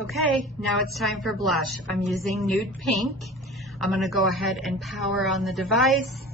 Okay, now it's time for blush. I'm using nude pink. I'm going to go ahead and power on the device,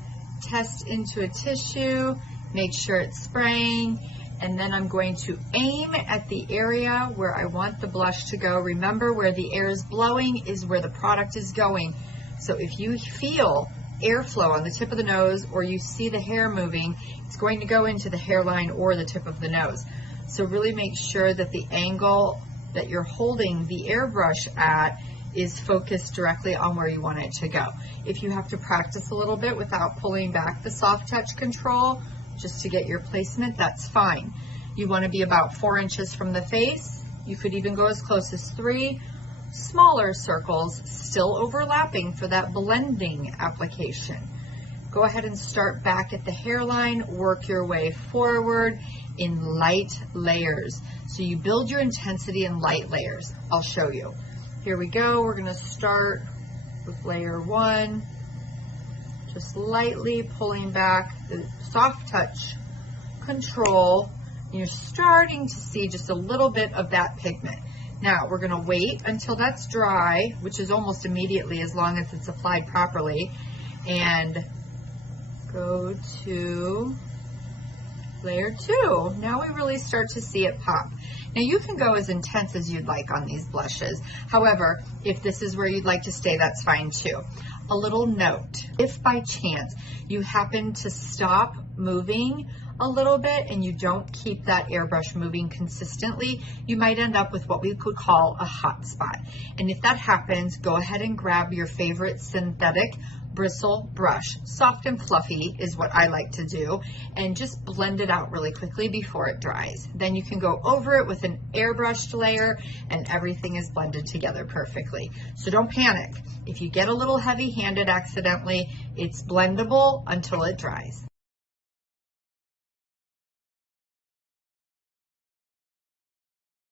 test into a tissue, make sure it's spraying, and then I'm going to aim at the area where I want the blush to go. Remember, where the air is blowing is where the product is going. So if you feel airflow on the tip of the nose or you see the hair moving, it's going to go into the hairline or the tip of the nose. So really make sure that the angle that you're holding the airbrush at is focused directly on where you want it to go. If you have to practice a little bit without pulling back the soft touch control just to get your placement, that's fine. You want to be about 4 inches from the face. You could even go as close as 3. Smaller circles, still overlapping for that blending application. Go ahead and start back at the hairline, work your way forward in light layers. So you build your intensity in light layers. I'll show you. Here we go. We're going to start with layer 1, just lightly pulling back the soft touch control. You're starting to see just a little bit of that pigment. Now we're going to wait until that's dry, which is almost immediately as long as it's applied properly, and go to layer 2. Now we really start to see it pop. Now you can go as intense as you'd like on these blushes. However, if this is where you'd like to stay, that's fine too. A little note, if by chance you happen to stop moving a little bit and you don't keep that airbrush moving consistently, you might end up with what we could call a hot spot. And if that happens, go ahead and grab your favorite synthetic bristle brush. Soft and fluffy is what I like to do, and just blend it out really quickly before it dries. Then you can go over it with an airbrushed layer and everything is blended together perfectly. So don't panic. If you get a little heavy-handed accidentally, it's blendable until it dries.